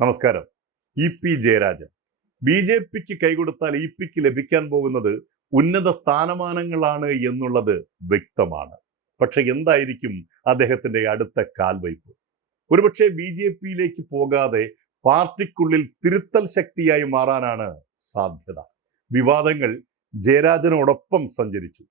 നമസ്കാരം. E P Jayarajan. B J പിക്ക് കൈകൊടുത്താൽ E പിക്ക് ലഭിക്കാൻ പോകുന്നത് ഉന്നത സ്ഥാനമാനങ്ങളാണ് എന്നുള്ളത് വ്യക്തമാണ്. പക്ഷെ എന്തായിരിക്കും അദ്ദേഹത്തിന്റെ അടുത്ത കാൽവയ്പ്? ഒരുപക്ഷെ ബി ജെ പിയിലേക്ക് പോകാതെ പാർട്ടിക്കുള്ളിൽ തിരുത്തൽ ശക്തിയായി മാറാനാണ് സാധ്യത. വിവാദങ്ങൾ ജയരാജനോടൊപ്പം സഞ്ചരിച്ചു.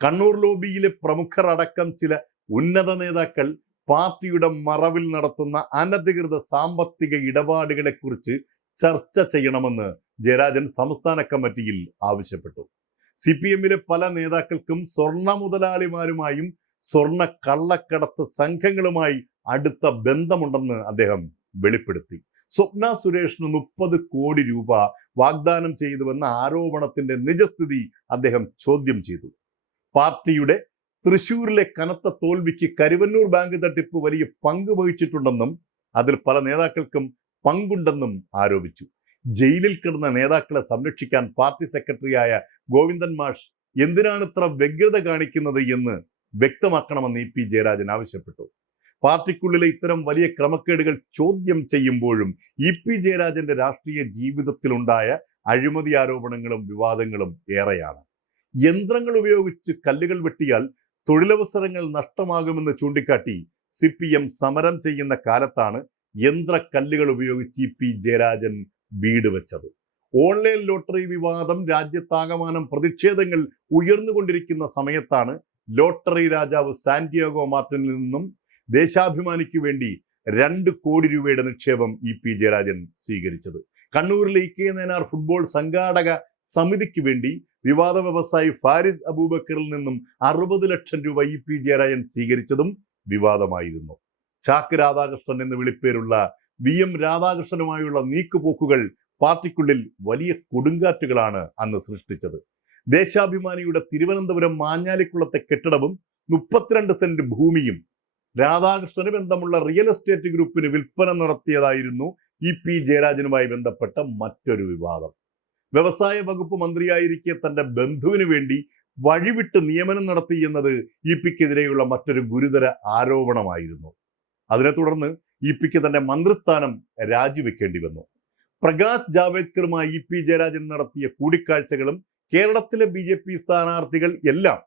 കണ്ണൂർ ലോബിയിലെ പ്രമുഖർ അടക്കം ചില ഉന്നത നേതാക്കൾ പാർട്ടിയുടെ മറവിൽ നടത്തുന്ന അനധികൃത സാമ്പത്തിക ഇടപാടുകളെ കുറിച്ച് ചർച്ച ചെയ്യണമെന്ന് ജയരാജൻ സംസ്ഥാന കമ്മിറ്റിയിൽ ആവശ്യപ്പെട്ടു. സി പി എമ്മിലെ പല നേതാക്കൾക്കും സ്വർണ മുതലാളിമാരുമായും സ്വർണ കള്ളക്കടത്ത് സംഘങ്ങളുമായി അടുത്ത ബന്ധമുണ്ടെന്ന് അദ്ദേഹം വെളിപ്പെടുത്തി. സ്വപ്ന സുരേഷിന് മുപ്പത് കോടി രൂപ വാഗ്ദാനം ചെയ്തുവെന്ന ആരോപണത്തിന്റെ നിജസ്ഥിതി അദ്ദേഹം ചോദ്യം ചെയ്തു. പാർട്ടിയുടെ തൃശൂരിലെ കനത്ത തോൽവിക്ക് കരുവന്നൂർ ബാങ്ക് തട്ടിപ്പ് വലിയ പങ്ക് വഹിച്ചിട്ടുണ്ടെന്നും അതിൽ പല നേതാക്കൾക്കും പങ്കുണ്ടെന്നും ആരോപിച്ചു. ജയിലിൽ കിടന്ന നേതാക്കളെ സംരക്ഷിക്കാൻ പാർട്ടി സെക്രട്ടറിയായ ഗോവിന്ദൻ മാഷ് എന്തിനാണ് ഇത്ര വ്യഗ്രത കാണിക്കുന്നത് എന്ന് വ്യക്തമാക്കണമെന്ന് ഇ പി ജയരാജൻ ആവശ്യപ്പെട്ടു. പാർട്ടിക്കുള്ളിലെ ഇത്തരം വലിയ ക്രമക്കേടുകൾ ചോദ്യം ചെയ്യുമ്പോഴും ഇ പി ജയരാജന്റെ രാഷ്ട്രീയ ജീവിതത്തിലുണ്ടായ അഴിമതി ആരോപണങ്ങളും വിവാദങ്ങളും ഏറെയാണ്. യന്ത്രങ്ങൾ ഉപയോഗിച്ച് കല്ലുകൾ വെട്ടിയാൽ തൊഴിലവസരങ്ങൾ നഷ്ടമാകുമെന്ന് ചൂണ്ടിക്കാട്ടി സി പി എം സമരം ചെയ്യുന്ന കാലത്താണ് യന്ത്രക്കല്ലുകൾ ഉപയോഗിച്ച് ഇ പി ജയരാജൻ വീട് വെച്ചത്. ഓൺലൈൻ ലോട്ടറി വിവാദം രാജ്യത്താകമാനം പ്രതിഷേധങ്ങൾ ഉയർന്നുകൊണ്ടിരിക്കുന്ന സമയത്താണ് ലോട്ടറി രാജാവ് സാന്റിയാഗോ മാർട്ടിനിൽ നിന്നും ദേശാഭിമാനിക്ക് വേണ്ടി രണ്ട് കോടി രൂപയുടെ നിക്ഷേപം ഇ പി ജയരാജൻ സ്വീകരിച്ചത്. കണ്ണൂരിലെ ഇ നേനാർ ഫുട്ബോൾ സംഘാടക സമിതിക്ക് വേണ്ടി വിവാദ വ്യവസായി ഫാരിസ് അബൂബക്കറിൽ നിന്നും അറുപത് ലക്ഷം രൂപ ഇ പി ജയരാജൻ സ്വീകരിച്ചതും വിവാദമായിരുന്നു. ചാക്ക് രാധാകൃഷ്ണൻ എന്ന് വിളിപ്പേരുള്ള വി എം രാധാകൃഷ്ണനുമായുള്ള നീക്കുപോക്കുകൾ പാർട്ടിക്കുള്ളിൽ വലിയ കൊടുങ്കാറ്റുകളാണ് അന്ന് സൃഷ്ടിച്ചത്. ദേശാഭിമാനിയുടെ തിരുവനന്തപുരം മാഞ്ഞാലിക്കുളത്തെ കെട്ടിടവും മുപ്പത്തിരണ്ട് സെന്റ് ഭൂമിയും രാധാകൃഷ്ണന് ബന്ധമുള്ള റിയൽ എസ്റ്റേറ്റ് ഗ്രൂപ്പിന് വിൽപ്പന നടത്തിയതായിരുന്നു ഇ പി ജയരാജനുമായി ബന്ധപ്പെട്ട മറ്റൊരു വിവാദം. വ്യവസായ വകുപ്പ് മന്ത്രിയായിരിക്കെ തന്റെ ബന്ധുവിന് വേണ്ടി വഴിവിട്ട് നിയമനം നടത്തി എന്നത് ഇ പിക്കെതിരെയുള്ള മറ്റൊരു ഗുരുതര ആരോപണമായിരുന്നു. അതിനെ തുടർന്ന് ഇ പിക്ക് തന്റെ മന്ത്രിസ്ഥാനം രാജിവെക്കേണ്ടി വന്നു. പ്രകാശ് ജാവേദ്കറുമായി ഇ പി ജയരാജൻ നടത്തിയ കൂടിക്കാഴ്ചകളും കേരളത്തിലെ ബി ജെ പി സ്ഥാനാർത്ഥികൾ എല്ലാം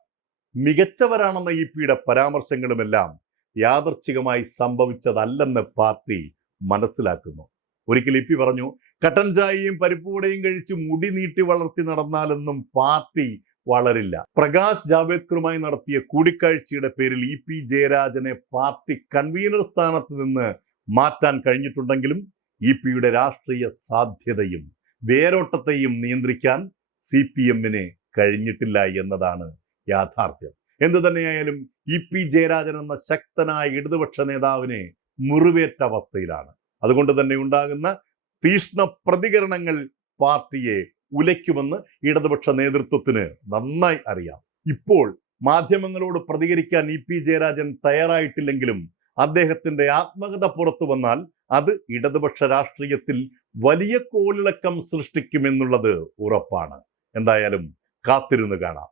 മികച്ചവരാണെന്ന ഇ പിയുടെ പരാമർശങ്ങളുമെല്ലാം യാദർച്ഛികമായി സംഭവിച്ചതല്ലെന്ന് പാർട്ടി മനസ്സിലാക്കുന്നു. ഒരിക്കൽ ഇപ്പി പറഞ്ഞു കട്ടൻ ചായയും പരിപ്പുവടയും കഴിച്ച് മുടി നീട്ടി വളർത്തി നടന്നാലൊന്നും പാർട്ടി വളരില്ല. പ്രകാശ് ജാവേദ്കറുമായി നടത്തിയ കൂടിക്കാഴ്ചയുടെ പേരിൽ ഇ പി ജയരാജനെ പാർട്ടി കൺവീനർ സ്ഥാനത്ത് നിന്ന് മാറ്റാൻ കഴിഞ്ഞിട്ടുണ്ടെങ്കിലും ഇ പിയുടെ രാഷ്ട്രീയ സാധ്യതയും വേരോട്ടത്തെയും നിയന്ത്രിക്കാൻ സി പി എമ്മിന് കഴിഞ്ഞിട്ടില്ല എന്നതാണ് യാഥാർത്ഥ്യം. എന്തു തന്നെയായാലും ഇ പി ജയരാജൻ എന്ന ശക്തനായ ഇടതുപക്ഷ നേതാവിനെ മുറിവേറ്റ അവസ്ഥയിലാണ്. അതുകൊണ്ട് തന്നെ ഉണ്ടാകുന്ന തീഷ്ണ പ്രതികരണങ്ങൾ പാർട്ടിയെ ഉലയ്ക്കുമെന്ന് ഇടതുപക്ഷ നേതൃത്വത്തിന് നന്നായി അറിയാം. ഇപ്പോൾ മാധ്യമങ്ങളോട് പ്രതികരിക്കാൻ ഇ പി ജയരാജൻ തയ്യാറായിട്ടില്ലെങ്കിലും അദ്ദേഹത്തിന്റെ ആത്മകഥ പുറത്തു വന്നാൽ അത് ഇടതുപക്ഷ രാഷ്ട്രീയത്തിൽ വലിയ കോളിളക്കം സൃഷ്ടിക്കുമെന്നുള്ളത് ഉറപ്പാണ്. എന്തായാലും കാത്തിരുന്ന് കാണാം.